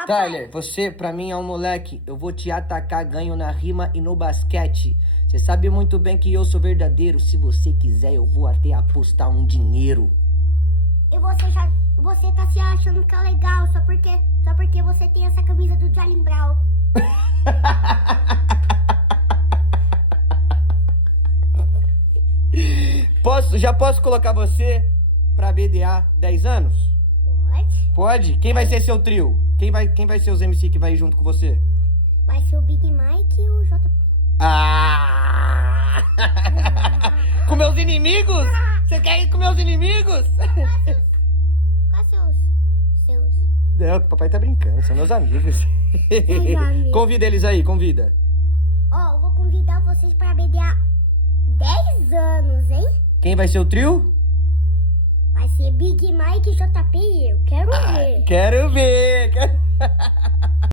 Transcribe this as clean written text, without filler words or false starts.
Papai. Tyler, você pra mim é um moleque. Eu vou te atacar, ganho na rima e no basquete. Você sabe muito bem que eu sou verdadeiro. Se você quiser, eu vou até apostar um dinheiro. E você tá se achando que é legal só porque você tem essa camisa do Jalen Brown. Já posso colocar você pra BDA 10 anos? Pode. Pode? Quem vai ser seu trio? Quem vai ser os MC que vai junto com você? Vai ser o Big Mike e o JP. Ah! Com meus inimigos? Você quer ir com meus inimigos? Quais seus? Não, o papai tá brincando, são meus amigos. amigos. Convida eles aí, convida. Ó, eu vou convidar vocês para BDA 10 anos, hein? Quem vai ser o trio? Vai ser Big Mike, JP e eu. Quero ver. Quero ver,